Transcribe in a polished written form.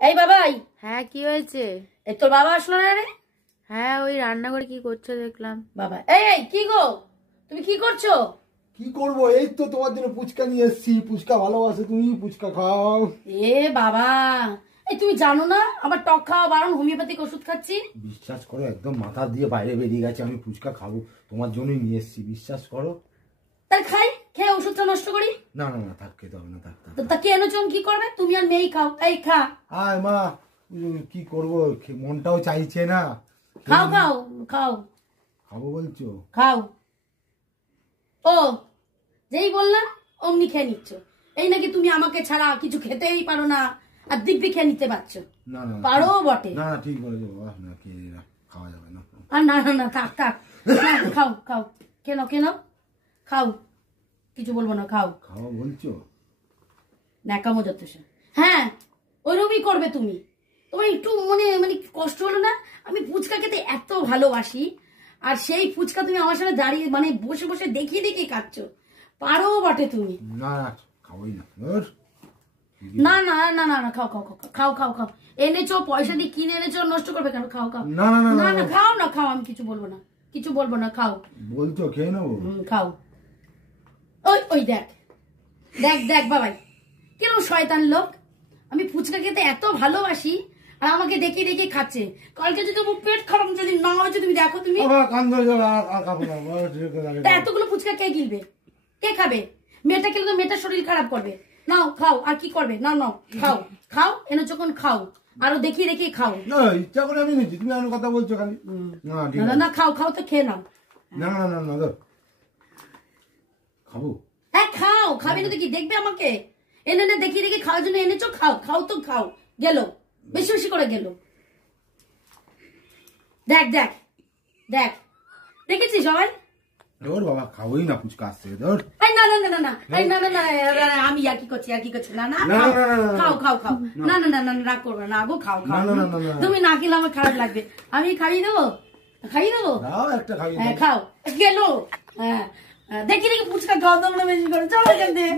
এই বাবাই। হ্যাঁ কি হয়েছে? এই তোর বাবা আসলো না রে? হ্যাঁ ওই রান্নাঘরে কি করছো দেখলাম। বাবা এই কি গো, তুমি কি করছো? কি করবো, এই তো তোমার জন্য ফুচকা নিয়ে এসেছি। ফুচকা ভালোবাসে তুমি, ফুচকা খাও। এ বাবা, এই তুমি জানো না আমার টক খাওয়া বারণ, হোমিওপ্যাথিক ওষুধ খাচ্ছি। বিশ্বাস করো, একদম মাথা দিয়ে বাইরে বেরিয়ে গেছে। আমি ফুচকা খাবো, তোমার জন্যই নিয়ে এসেছি, বিশ্বাস করো। তাই খাই, খেয়ে ওষুধটা নষ্ট করি? না না না, থাক, খেতে হবে না, থাক থাক। তা কে এনেছো, কি করবে? তুমি আর মেয়েই খাও। এই খা। আয় মা, কি করবো, মনটাও চাইছে না। খাও খাও খাও। খাবো বলছো? খাও। ও যেই বললাম অমনি খেয়ে নিচ্ছ। এই নাকি তুমি আমাকে ছাড়া কিছু খেতেই পারো না, আর দিব্যি খেয়ে নিতে পারছো। না না পারো বটে। না না, ঠিক বলেছো বাবা, না খেয়ে না, খাওয়া যাবে না। আর না না না, থাক থাক, খাও খাও, কেন কেন খাও, কিছু বলবো না, খাও। খাওয়া বলছো? ন্যাকামো যত। হ্যাঁ ওইরকমই করবে তুমি। তোমার একটু মনে মানে কষ্ট হলো না? আমি ফুচকা খেতে এত ভালোবাসি, আর সেই ফুচকা তুমি আমার সামনে দাঁড়িয়ে মানে বসে বসে দেখিয়ে দেখিয়ে খাচ্ছ। পারো বটে তুমি। না না, খাবোই না। না না না না না, খাও খাও খাও খাও খাও খাও। এনেছো পয়সা দিয়ে কিনে এনেছো, নষ্ট করবে কেন? খাও খাও। না না না না, খাও না, খাও, আমি কিছু বলবো না, কিছু বলবো না, খাও। বলছো খেয়ে নেবো? খাও। ওই ওই দেখ দেখ দেখ বাবাই, কেন শয়তান লোক। আমি ফুচকা খেতে এত ভালোবাসি, আর আমাকে দেখিয়ে দেখিয়ে খাচ্ছে। কালকে যদি আমার পেট খারাপ যদি না হয়েছে, তুমি দেখো তুমি। তা এতগুলো ফুচকা কে গিলবে, কে খাবে? মেয়েটা খেলে তো মেয়েটার শরীর খারাপ করবে। নাও খাও, আর কি করবে? নাও নাও খাও খাও, এনে যখন খাও, আরো দেখিয়ে দেখিয়ে খাও। না, ইচ্ছা করে আমি নিচ্ছি, তুমি এমন কথা বলছো খালি। না না, খাও খাও, তো খেয়ে নাও। না না না না, খাবো। হ্যাঁ খাও, খাবি না তো কি দেখবে আমাকে? এনে এনে দেখিয়ে দেখিয়ে খাওয়ার জন্য এনেছো, খাও খাও তো খাও। গেল, বেশি বেশি করে গেল। দেখ দেখ দেখ, দেখেছিস সবাই? ধর বাবা, খাবোই না, ফুচকা আসছে, ধর। এই না না না না না, এই না না না, আমি আর কি করছি, আর কি করছি? না না, খাও খাও খাও। না না না না, রাগ করবে না গো, খাও খাও। তুমি না খেলে আমার খারাপ লাগবে, আমি খাইয়ে দেবো, খাইয়ে দেবো। একটা খাই। হ্যাঁ খাও। গেল। হ্যাঁ দেখি দেখি ফুচকা খাওয়া দাওয়া বেশি করে, চলো এখান থেকে।